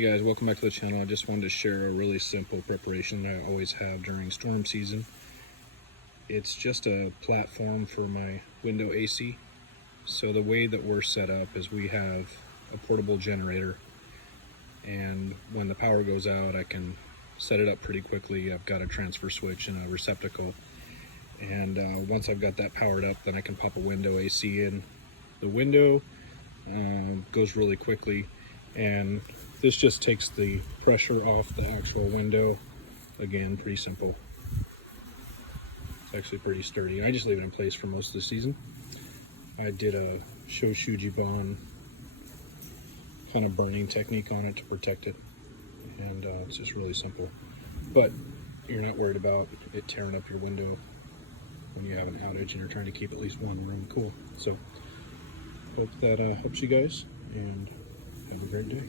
Hey guys, welcome back to the channel. I just wanted to share a really simple preparation that I always have during storm season. It's just a platform for my window AC. So the way that we're set up is we have a portable generator, and when the power goes out I can set it up pretty quickly. I've got a transfer switch and a receptacle, and once I've got that powered up, then I can pop a window AC in. The window goes really quickly, and this just takes the pressure off the actual window. Again, pretty simple. It's actually pretty sturdy. I just leave it in place for most of the season. I did a Shoshuji-Bon kind of burning technique on it to protect it, and it's just really simple. But you're not worried about it tearing up your window when you have an outage and you're trying to keep at least one room cool. So hope that helps you guys, and have a great day.